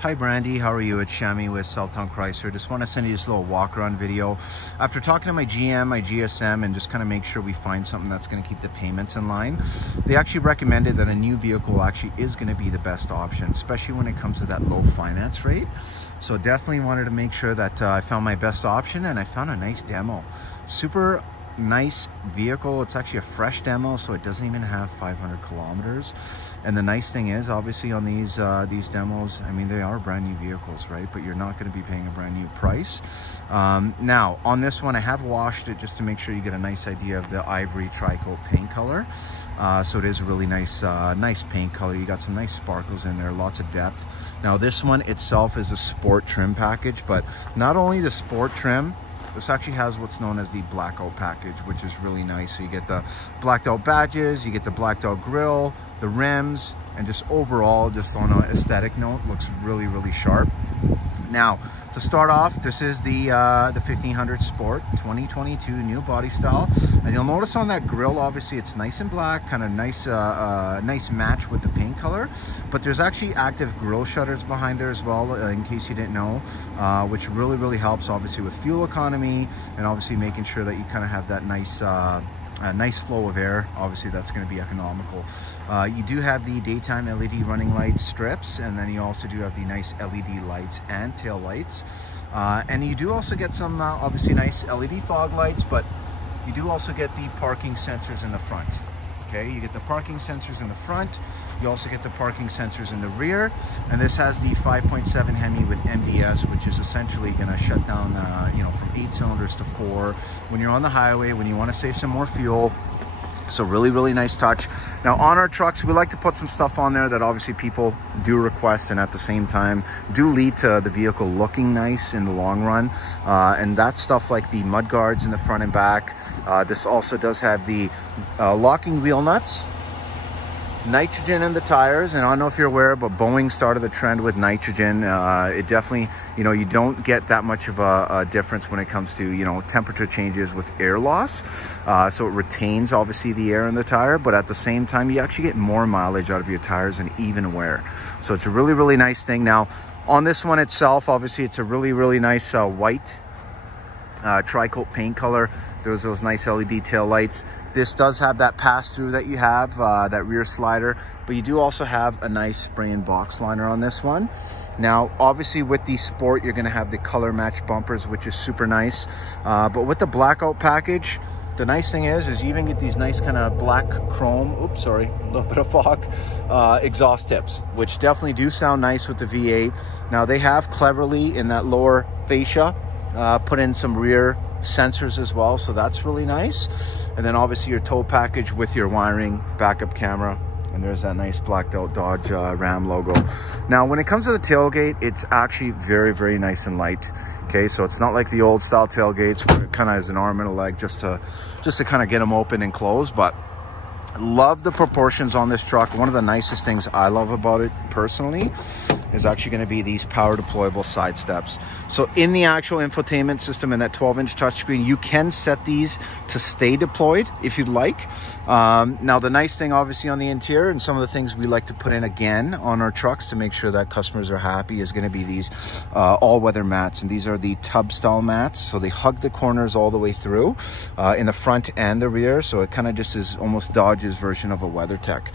Hi Brandy, how are you? It's Shammi with Southtown Chrysler. Just want to send you this little walk around video. After talking to my GM, my GSM, and just kind of make sure we find something that's going to keep the payments in line, they actually recommended that a new vehicle actually is going to be the best option, especially when it comes to that low finance rate. So definitely wanted to make sure that I found my best option, and I found a nice demo. Super nice vehicle. It's actually a fresh demo, so it doesn't even have 500 kilometers. And the nice thing is, obviously on these demos, I mean, they are brand new vehicles, right? But you're not going to be paying a brand new price. Now on this one, I have washed it just to make sure you get a nice idea of the ivory tri-coat paint color. So it is a really nice nice paint color. You got some nice sparkles in there, lots of depth. Now this one itself is a sport trim package, but not only the sport trim, this actually has what's known as the Blackout package, which is really nice. So you get the blacked out badges, you get the blacked out grille, the rims, and just overall, just on an aesthetic note, looks really, really sharp. Now, to start off, this is the 1500 Sport 2022 new body style, and you'll notice on that grille, obviously it's nice and black, kind of nice nice match with the paint color. But there's actually active grille shutters behind there as well, in case you didn't know, which really helps obviously with fuel economy, and obviously making sure that you kind of have that nice nice flow of air. Obviously that's going to be economical. You do have the daytime LED running light strips, and then you also do have the nice LED lights and tail lights, and you do also get some obviously nice LED fog lights, but you do also get the parking sensors in the front. Okay, you get the parking sensors in the front, you also get the parking sensors in the rear, and this has the 5.7 Hemi with MBS, which is essentially going to shut down you know, from 8 cylinders to 4 when you're on the highway, when you want to save some more fuel. So really nice touch. Now on our trucks, we like to put some stuff on there that obviously people do request, and at the same time do lead to the vehicle looking nice in the long run, and that's stuff like the mud guards in the front and back. This also does have the locking wheel nuts, nitrogen in the tires, and I don't know if you're aware, but Boeing started the trend with nitrogen. It definitely, you know, you don't get that much of a difference when it comes to, you know, temperature changes with air loss. So it retains obviously the air in the tire, but at the same time you actually get more mileage out of your tires and even wear. So it's a really nice thing. Now on this one itself, obviously it's a really nice white tri-coat paint color. There's those nice LED tail lights. This does have that pass-through that you have, that rear slider, but you do also have a nice spray and box liner on this one. Now, obviously with the Sport, you're gonna have the color match bumpers, which is super nice. But with the Blackout package, the nice thing is you even get these nice kind of black chrome, oops, sorry, a little bit of fog, exhaust tips, which definitely do sound nice with the V8. Now they have cleverly in that lower fascia, put in some rear sensors as well, so that's really nice. And then obviously your tow package with your wiring, backup camera, and there's that nice blacked out Dodge Ram logo. Now when it comes to the tailgate, it's actually very nice and light. Okay, so it's not like the old style tailgates where it kind of has an arm and a leg just to kind of get them open and closed. But love the proportions on this truck. One of the nicest things I love about it personally is actually going to be these power deployable side steps. So in the actual infotainment system in that 12-inch touchscreen, you can set these to stay deployed if you'd like. Now the nice thing obviously on the interior, and some of the things we like to put in again on our trucks to make sure that customers are happy, is going to be these all-weather mats. And these are the tub style mats, so they hug the corners all the way through in the front and the rear, so it kind of just is almost Dodge's version of a WeatherTech.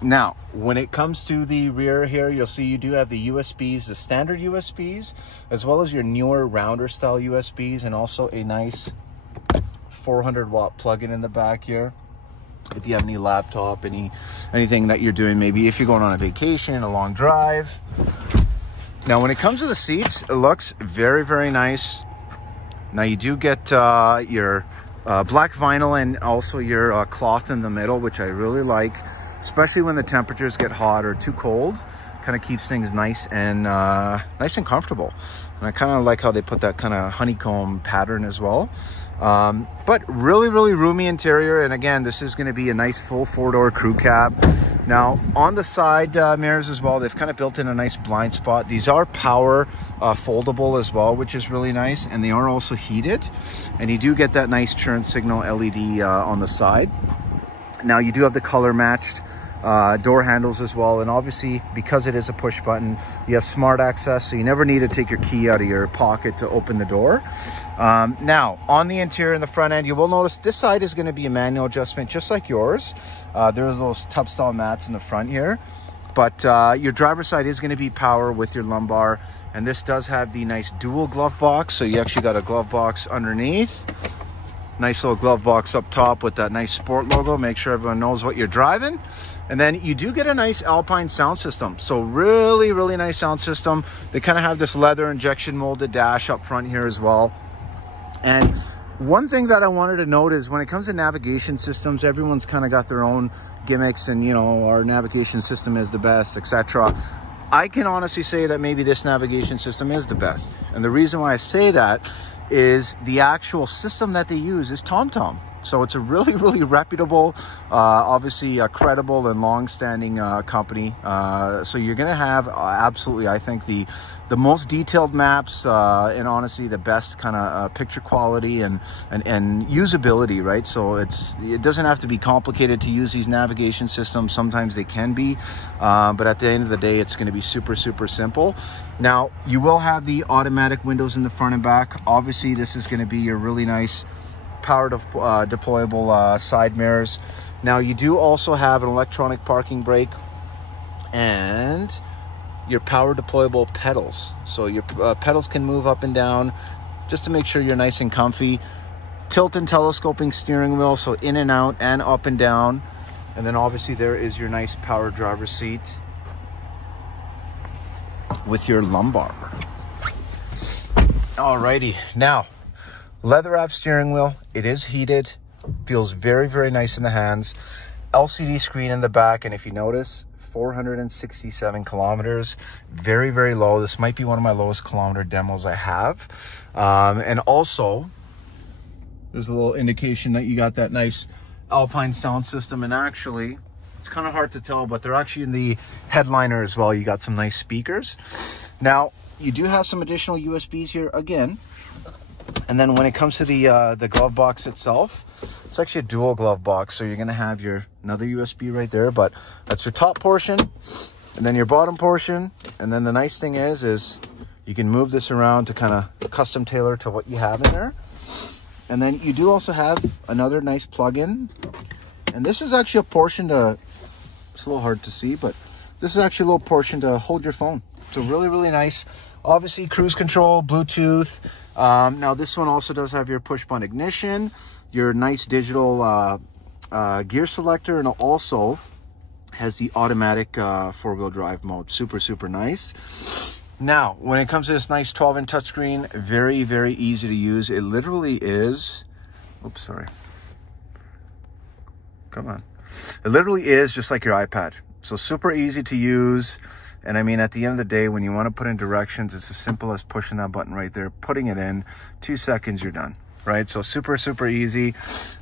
Now when it comes to the rear here, you'll see you do have the USBs, the standard USBs, as well as your newer rounder style USBs, and also a nice 400 watt plug-in in the back here. If you have any laptop, anything that you're doing, maybe if you're going on a vacation, a long drive. Now when it comes to the seats, it looks very nice. Now you do get your black vinyl and also your cloth in the middle, which I really like, especially when the temperatures get hot or too cold. Kind of keeps things nice and comfortable. And I kind of like how they put that kind of honeycomb pattern as well. But really roomy interior. And again, this is going to be a nice full 4-door crew cab. Now on the side mirrors as well, they've kind of built in a nice blind spot. These are power foldable as well, which is really nice, and they are also heated, and you do get that nice turn signal LED on the side. Now you do have the color matched door handles as well. And obviously, because it is a push button, you have smart access, so you never need to take your key out of your pocket to open the door. Now, on the interior and the front end, you will notice this side is going to be a manual adjustment, just like yours. There's those tub style mats in the front here. But your driver's side is going to be power with your lumbar. And this does have the nice dual glove box. So you actually got a glove box underneath. Nice little glove box up top with that nice sport logo. Make sure everyone knows what you're driving. And then you do get a nice Alpine sound system. So really, really nice sound system. They kind of have this leather injection molded dash up front here as well. And one thing that I wanted to note is when it comes to navigation systems, everyone's kind of got their own gimmicks and, you know, our navigation system is the best, etc. I can honestly say that maybe this navigation system is the best. And the reason why I say that is the actual system that they use is TomTom. So it's a really, really reputable, obviously a credible and long-standing company. So you're going to have absolutely, I think, the most detailed maps and honestly the best kind of picture quality and usability, right? So it doesn't have to be complicated to use these navigation systems. Sometimes they can be, but at the end of the day, it's going to be super, super simple. Now, you will have the automatic windows in the front and back. Obviously, this is going to be your really nice powered deployable side mirrors. Now, you do also have an electronic parking brake and your power deployable pedals. So your pedals can move up and down just to make sure you're nice and comfy. Tilt and telescoping steering wheel, so in and out and up and down. And then obviously there is your nice power driver's seat with your lumbar. Alrighty, now leather wrap steering wheel. It is heated, feels very, very nice in the hands. LCD screen in the back, and if you notice, 467 kilometers, very, very low. This might be one of my lowest kilometer demos I have. And also, there's a little indication that you got that nice Alpine sound system. And actually, it's kind of hard to tell, but they're actually in the headliner as well. You got some nice speakers. Now, you do have some additional USBs here again. And then when it comes to the glove box itself, it's actually a dual glove box. So you're going to have your another USB right there, but that's your top portion and then your bottom portion. And then the nice thing is you can move this around to kind of custom tailor to what you have in there. And then you do also have another nice plug-in. And this is actually a portion to, it's a little hard to see, but this is actually a little portion to hold your phone. So really, really nice. Obviously cruise control, Bluetooth. Now this one also does have your push button ignition, your nice digital gear selector, and it also has the automatic four-wheel drive mode. Super, super nice. Now, when it comes to this nice 12-inch touchscreen, very, very easy to use. It literally is, oops, sorry. Come on. It literally is just like your iPad. So super easy to use. And I mean, at the end of the day, when you want to put in directions, it's as simple as pushing that button right there, putting it in, 2 seconds, you're done, right? So super, super easy.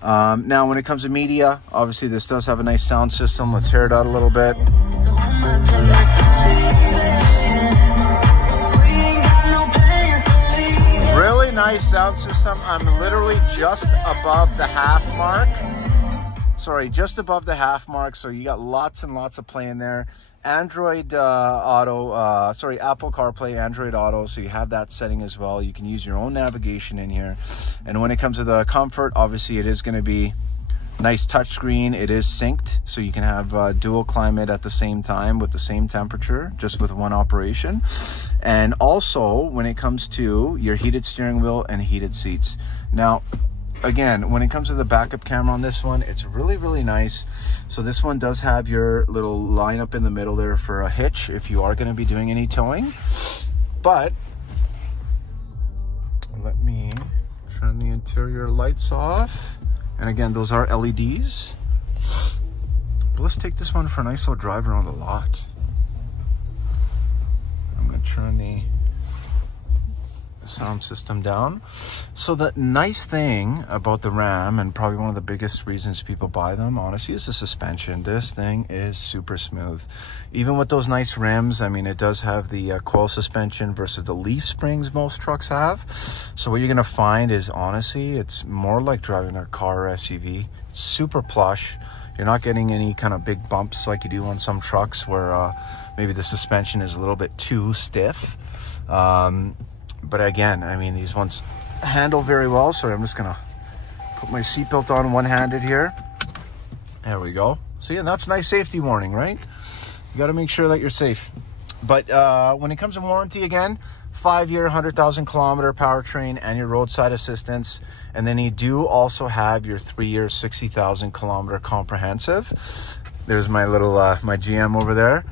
Now, when it comes to media, obviously this does have a nice sound system. Let's hear it out a little bit. Really nice sound system. I'm literally just above the half mark. Sorry, just above the half mark. So you got lots and lots of play in there. Android Auto, Apple CarPlay, Android Auto, so you have that setting as well. You can use your own navigation in here. And when it comes to the comfort, obviously it is going to be nice touchscreen. It is synced, so you can have dual climate at the same time with the same temperature, just with one operation. And also, when it comes to your heated steering wheel and heated seats. Now, again, when it comes to the backup camera on this one, it's really, really nice. So this one does have your little line up in the middle there for a hitch if you are going to be doing any towing. But let me turn the interior lights off. And again, those are LEDs. But let's take this one for a nice little drive around the lot. I'm going to turn the sound system down. So the nice thing about the Ram, and probably one of the biggest reasons people buy them, honestly, is the suspension. This thing is super smooth. Even with those nice rims, I mean, it does have the coil suspension versus the leaf springs most trucks have. So what you're going to find is, honestly, it's more like driving a car or SUV. It's super plush. You're not getting any kind of big bumps like you do on some trucks where maybe the suspension is a little bit too stiff. But again, I mean, these ones handle very well. So I'm just gonna put my seatbelt on one-handed here. There we go. So yeah, that's a nice safety warning, right? You got to make sure that you're safe. But when it comes to warranty, again, 5-year, 100,000 kilometer powertrain and your roadside assistance. And then you do also have your 3-year, 60,000 kilometer comprehensive. There's my little, my GM over there.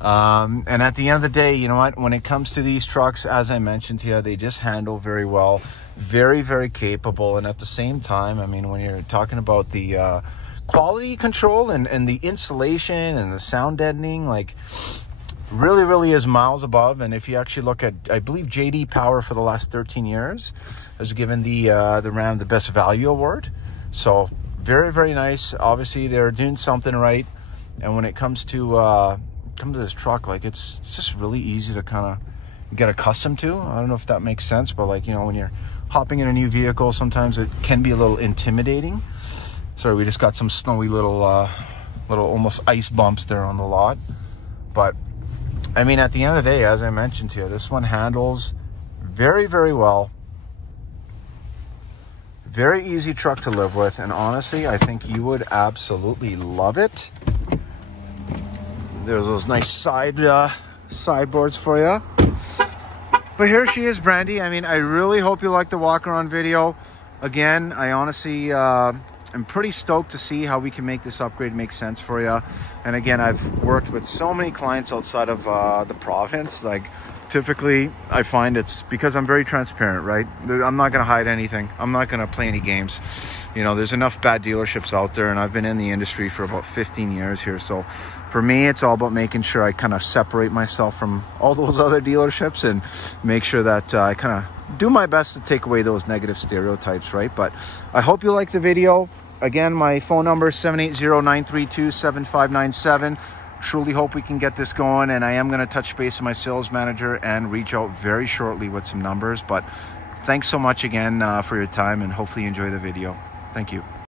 And at the end of the day, you know what, when it comes to these trucks, as I mentioned to you, they just handle very well, very, very capable. And at the same time, I mean, when you're talking about the quality control and the insulation and the sound deadening, like really, really is miles above. And if you actually look at, I believe JD Power for the last 13 years has given the Ram the Best Value Award. So very, very nice. Obviously, they're doing something right. And when it comes to this truck, like it's just really easy to kind of get accustomed to. I don't know if that makes sense, but like, you know, when you're hopping in a new vehicle, sometimes it can be a little intimidating. Sorry, we just got some snowy little almost ice bumps there on the lot. But I mean, at the end of the day, as I mentioned to you, this one handles very, very well. Very easy truck to live with. And honestly, I think you would absolutely love it. There's those nice sideboards for you. But here she is, Brandy. I mean, I really hope you like the walk-around video. Again, I honestly am pretty stoked to see how we can make this upgrade make sense for you. And again, I've worked with so many clients outside of the province. Like, typically, I find it's because I'm very transparent, right? I'm not going to hide anything. I'm not going to play any games. You know, there's enough bad dealerships out there, and I've been in the industry for about 15 years here. So for me, it's all about making sure I kind of separate myself from all those other dealerships and make sure that I kind of do my best to take away those negative stereotypes, right? But I hope you like the video. Again, my phone number is 780-932-7597. Truly hope we can get this going, and I am going to touch base with my sales manager and reach out very shortly with some numbers. But thanks so much again for your time, and hopefully you enjoy the video. Thank you.